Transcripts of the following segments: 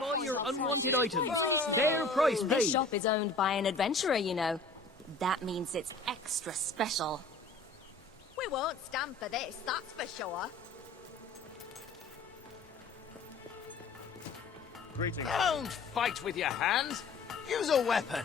buy your unwanted items. Fair price paid. This shop is owned by an adventurer, you know. That means it's extra special. We won't stand for this, that's for sure. Greetings. Don't fight with your hands. Use a weapon.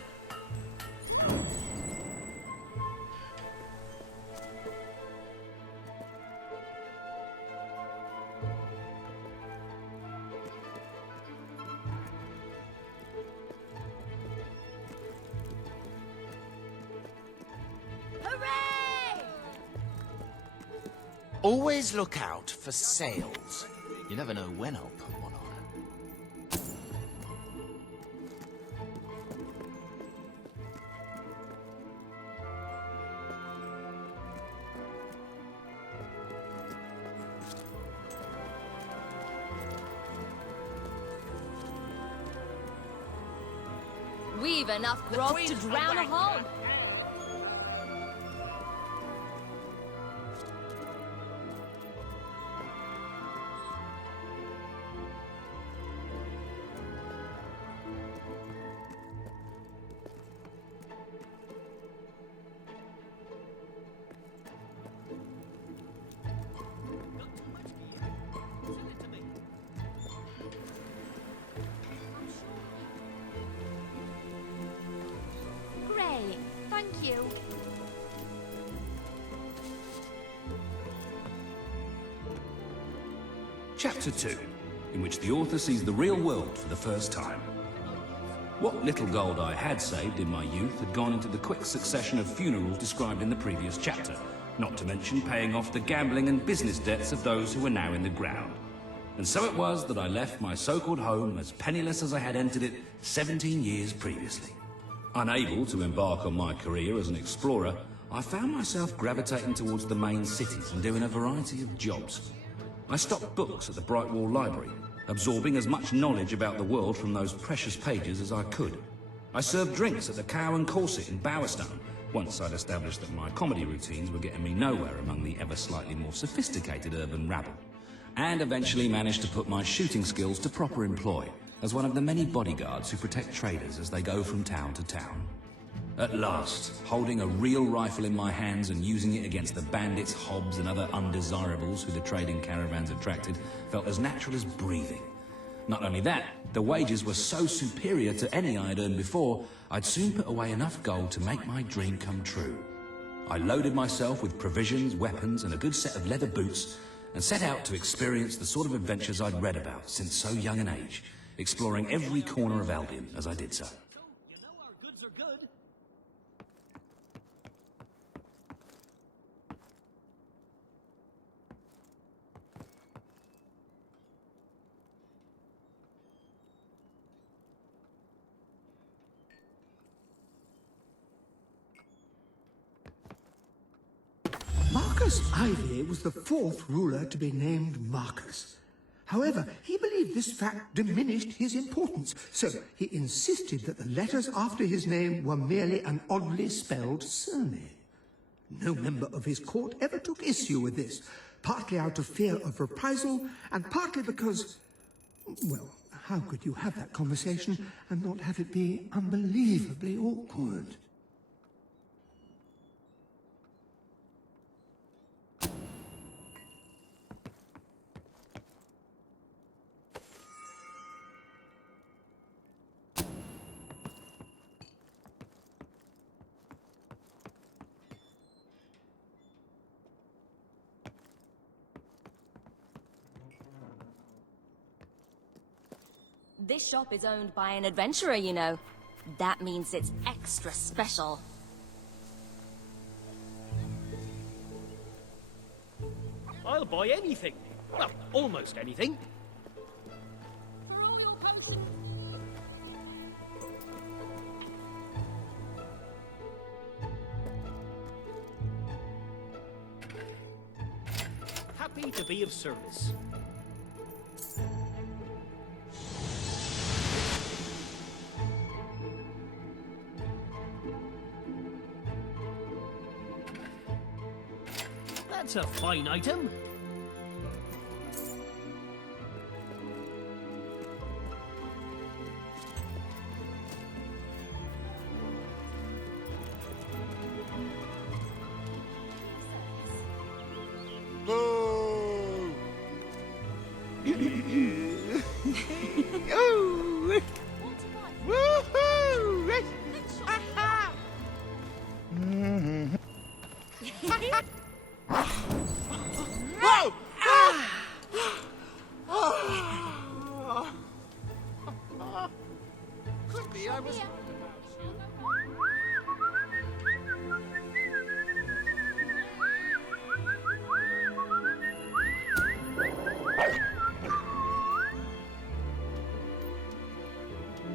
Hooray! Always look out for sales. You never know when I'll put one on. We've enough grog to drown a hog. Great, thank you. Chapter 2, in which the author sees the real world for the first time. What little gold I had saved in my youth had gone into the quick succession of funerals described in the previous chapter, not to mention paying off the gambling and business debts of those who were now in the ground. And so it was that I left my so-called home as penniless as I had entered it 17 years previously. Unable to embark on my career as an explorer, I found myself gravitating towards the main cities and doing a variety of jobs. I stocked books at the Brightwall library, absorbing as much knowledge about the world from those precious pages as I could. I served drinks at the Cow and Corset in Bowerstone, once I'd established that my comedy routines were getting me nowhere among the ever slightly more sophisticated urban rabble, and eventually managed to put my shooting skills to proper employ as one of the many bodyguards who protect traders as they go from town to town. At last, holding a real rifle in my hands and using it against the bandits, hobs and other undesirables who the trading caravans attracted felt as natural as breathing. Not only that, the wages were so superior to any I had earned before, I'd soon put away enough gold to make my dream come true. I loaded myself with provisions, weapons and a good set of leather boots and set out to experience the sort of adventures I'd read about since so young an age, exploring every corner of Albion as I did so. You know our goods are good. Marcus Ivy was the fourth ruler to be named Marcus. However, he believed this fact diminished his importance, so he insisted that the letters after his name were merely an oddly spelled surname. No member of his court ever took issue with this, partly out of fear of reprisal, and partly because, well, how could you have that conversation and not have it be unbelievably awkward? This shop is owned by an adventurer, you know. That means it's extra special. I'll buy anything. Well, almost anything. For all your potions. Happy to be of service. That's a fine item. Ooh. Woohoo! Whoa! Could be I was.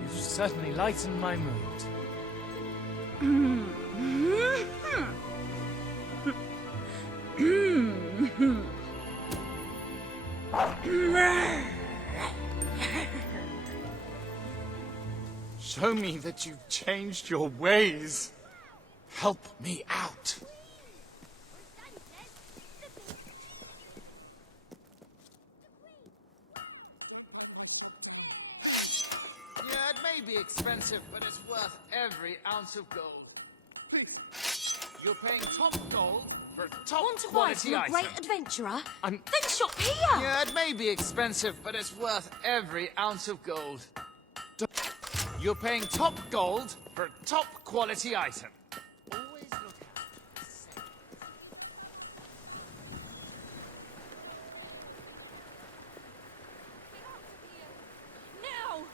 You've certainly lightened my mood. Show me that you've changed your ways. Help me out. Yeah, it may be expensive, but it's worth every ounce of gold. Please, you're paying top gold for a top Want to buy quality from a item. great adventurer? I'm- Then shop here! Yeah, it may be expensive, but it's worth every ounce of gold. You're paying top gold for a top quality item. Always look out for the sale. Now!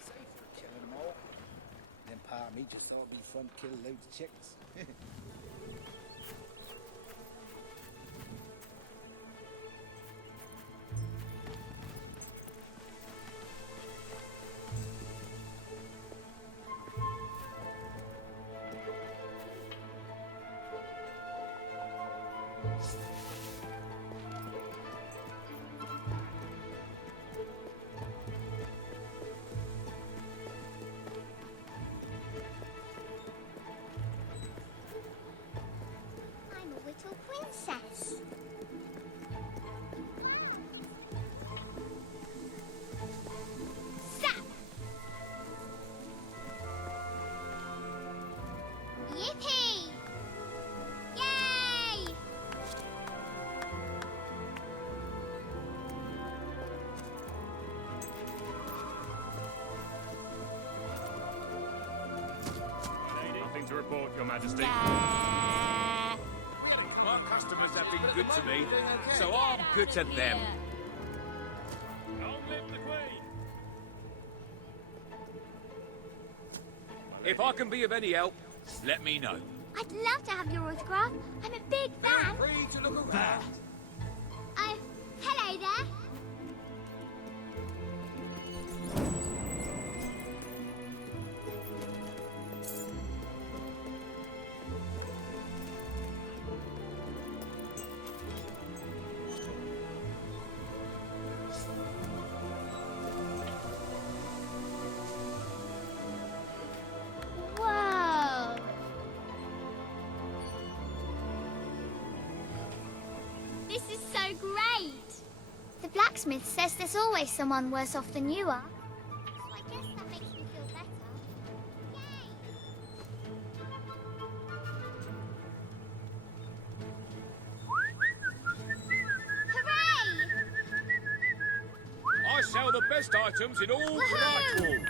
Safe for killing them all. Then part of me just thought it'd be fun to kill loads of chickens. I'm a little princess. Zap! Yippee! Yay! Nothing to report, Your Majesty. Yeah. My customers have been good to me, so I'm good to them. Long live the Queen! If I can be of any help, let me know. I'd love to have your autograph. I'm a big fan. Free to look around. Oh, hello there. Whoa. This is so great. The blacksmith says there's always someone worse off than you are. So I guess that makes me feel better. Yay! Hooray! I sell the best items in all Woohoo! Brightwall.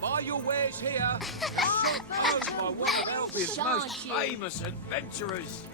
Buy your wares here. Shop owned by one of Albion's most famous adventurers.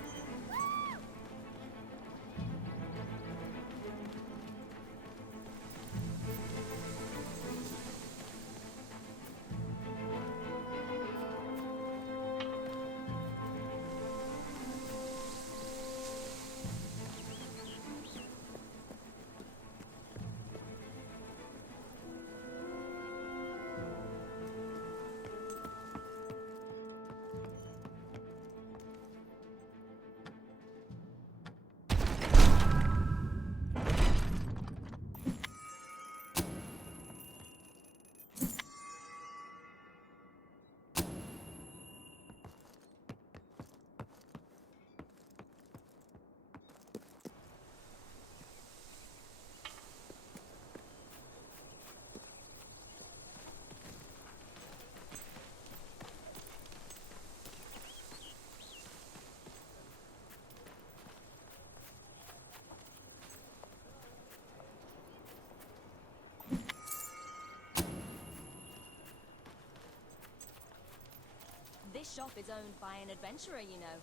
shop is owned by an adventurer, you know.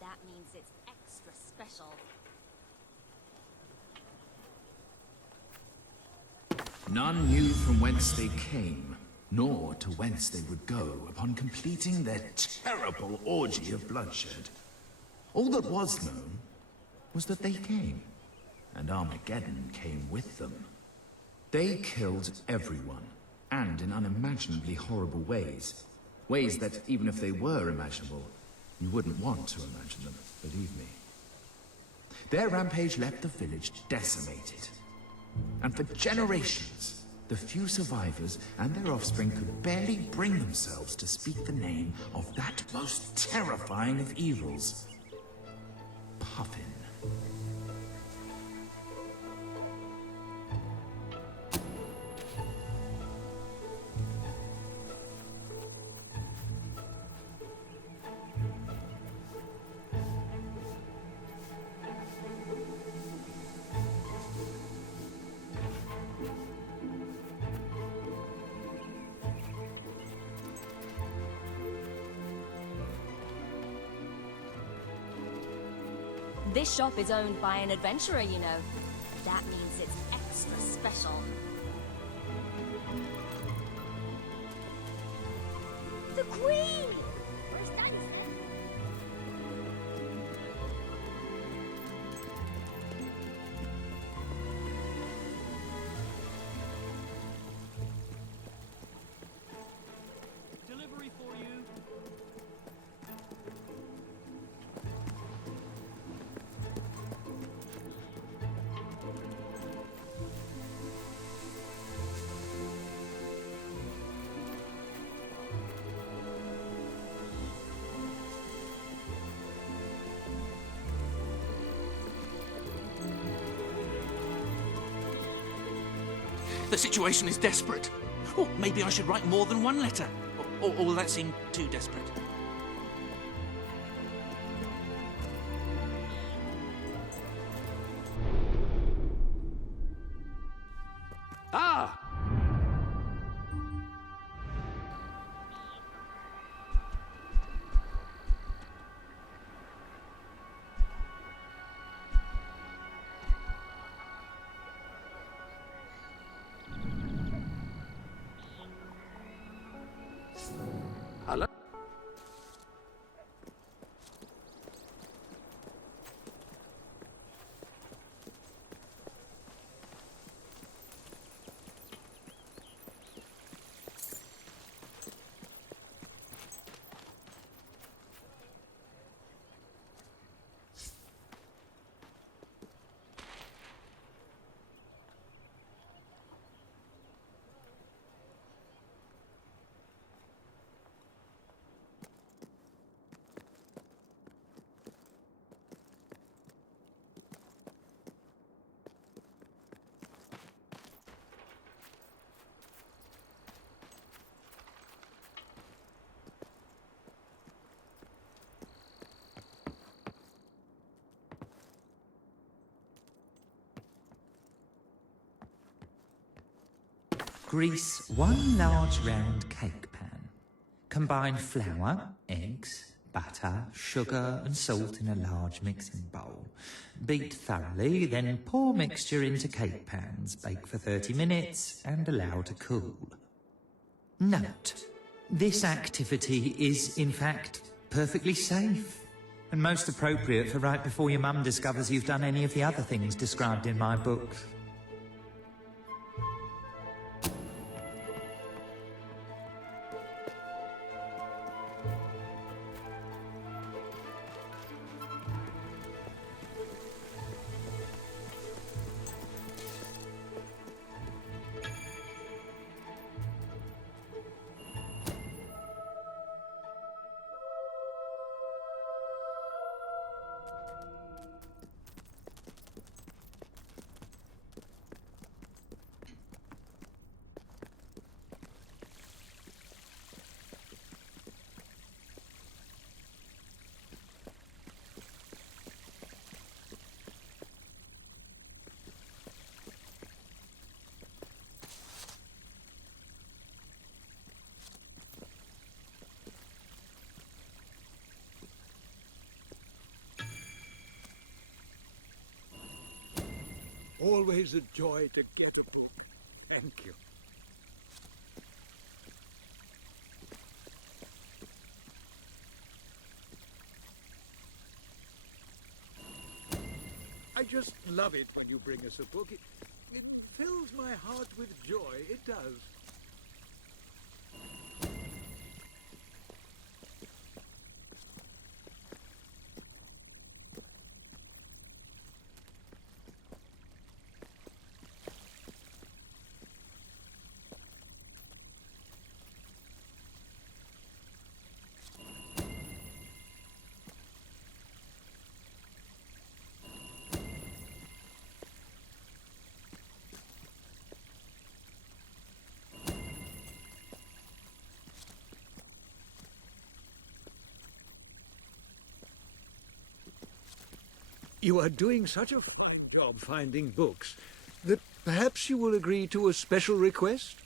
That means it's extra special. None knew from whence they came, nor to whence they would go upon completing their terrible orgy of bloodshed. All that was known was that they came, and Armageddon came with them. They killed everyone, and in unimaginably horrible ways. Ways that, even if they were imaginable, you wouldn't want to imagine them, believe me. Their rampage left the village decimated. And for generations, the few survivors and their offspring could barely bring themselves to speak the name of that most terrifying of evils. Puffin. This shop is owned by an adventurer, you know. That means it's extra special. The Queen! Where's that? Delivery for you. The situation is desperate. Or maybe I should write more than one letter. Or will that seem too desperate? Ah! Hello? Grease one large round cake pan. Combine flour, eggs, butter, sugar and salt in a large mixing bowl. Beat thoroughly, then pour mixture into cake pans, bake for 30 minutes and allow to cool. Note, this activity is in fact perfectly safe and most appropriate for right before your mum discovers you've done any of the other things described in my book. Always a joy to get a book. Thank you. I just love it when you bring us a book. It fills my heart with joy. It does. You are doing such a fine job finding books that perhaps you will agree to a special request?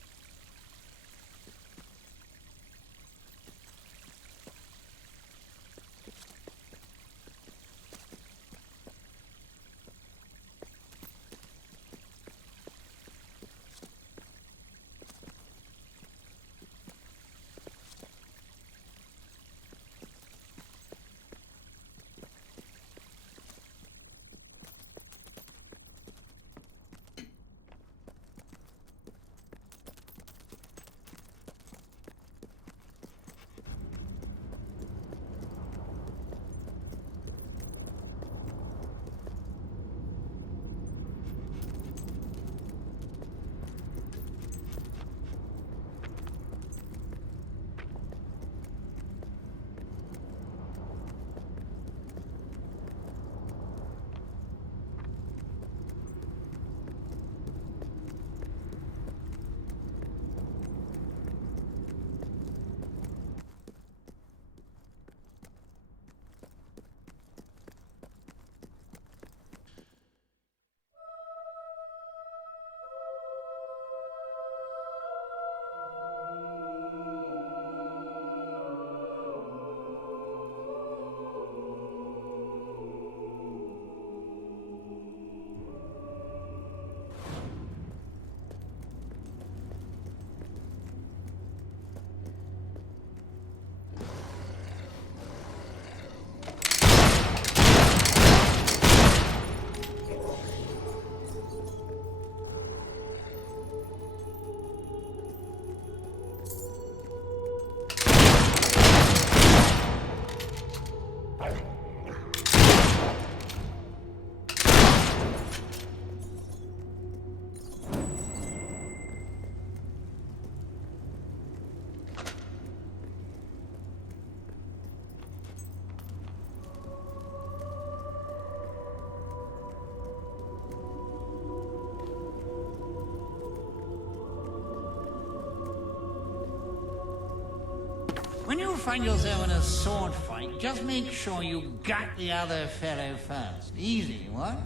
When you find yourself in a sword fight, just make sure you gut the other fellow first. Easy, what?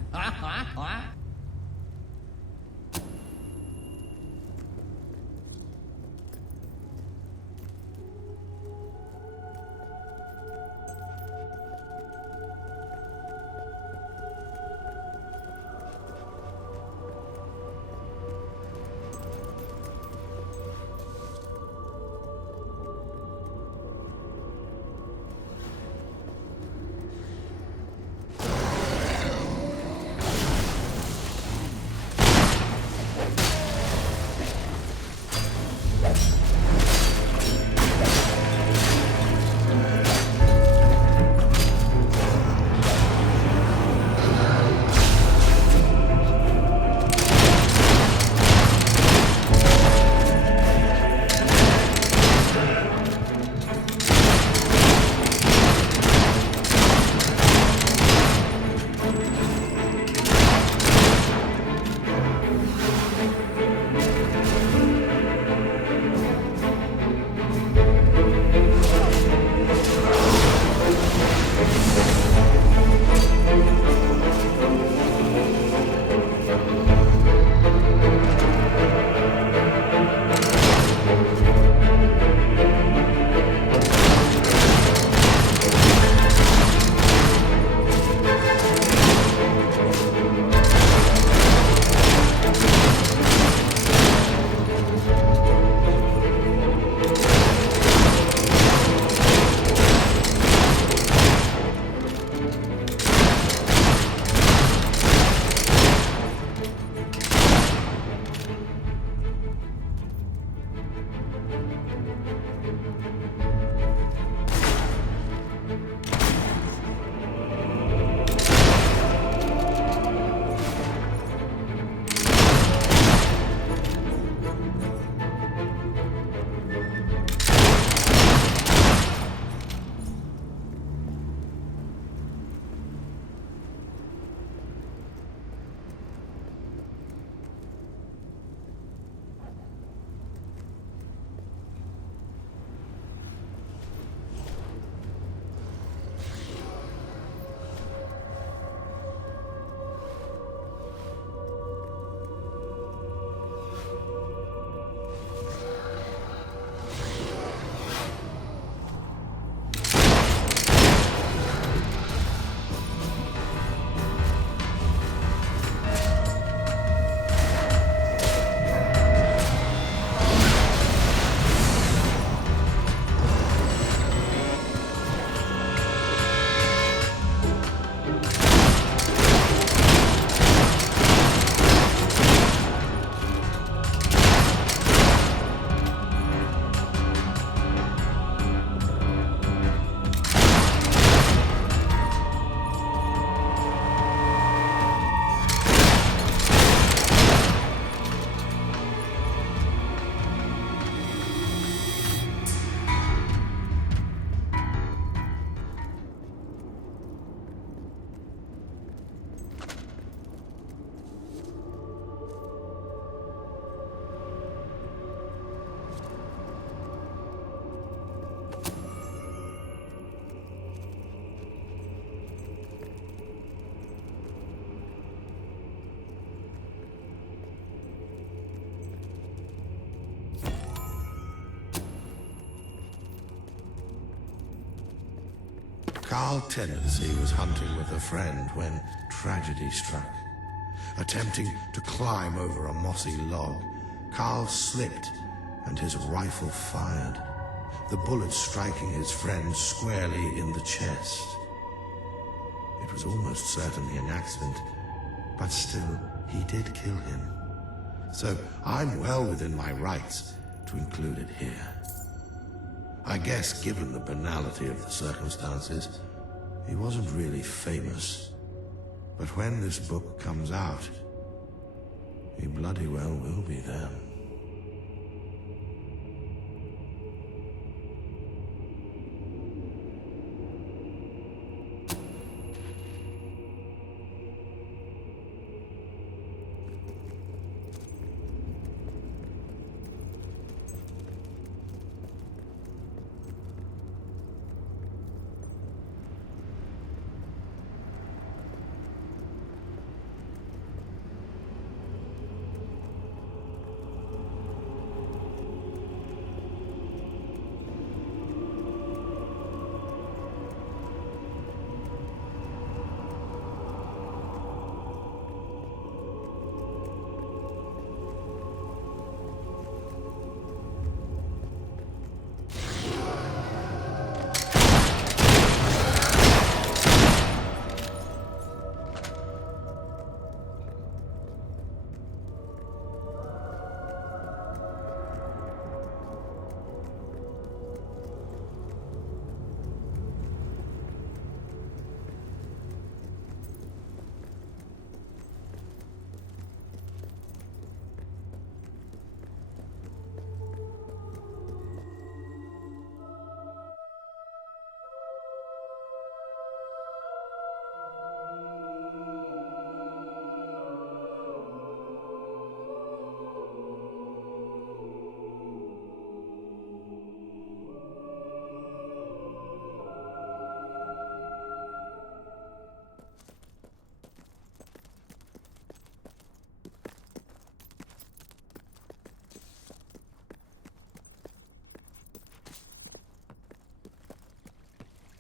Carl Tendency was hunting with a friend when tragedy struck. Attempting to climb over a mossy log, Carl slipped and his rifle fired, the bullet striking his friend squarely in the chest. It was almost certainly an accident, but still, he did kill him. So I'm well within my rights to include it here. I guess, given the banality of the circumstances, he wasn't really famous. But when this book comes out, he bloody well will be then.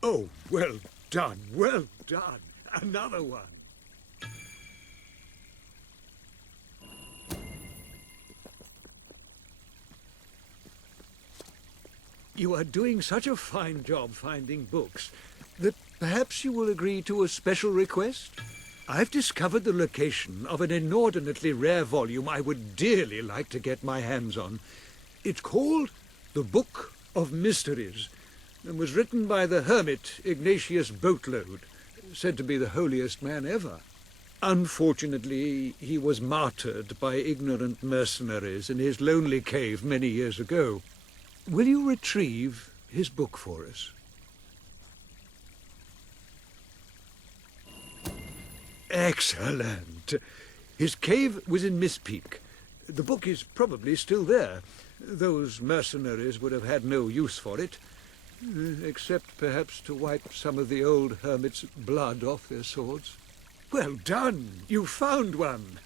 Oh, well done, well done. Another one. You are doing such a fine job finding books that perhaps you will agree to a special request? I've discovered the location of an inordinately rare volume I would dearly like to get my hands on. It's called The Book of Mysteries, and was written by the hermit Ignatius Boatload, said to be the holiest man ever. Unfortunately, he was martyred by ignorant mercenaries in his lonely cave many years ago. Will you retrieve his book for us? Excellent. His cave was in Miss Peak. The book is probably still there. Those mercenaries would have had no use for it, except perhaps to wipe some of the old hermit's blood off their swords. Well done! You found one!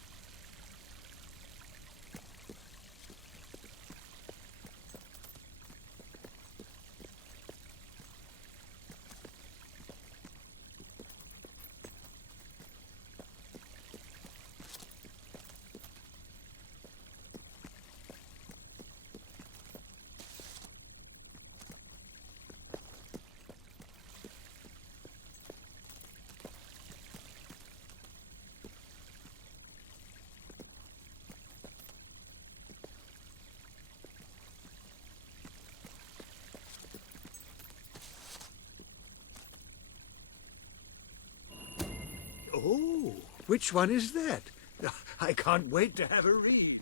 Oh, which one is that? I can't wait to have a read.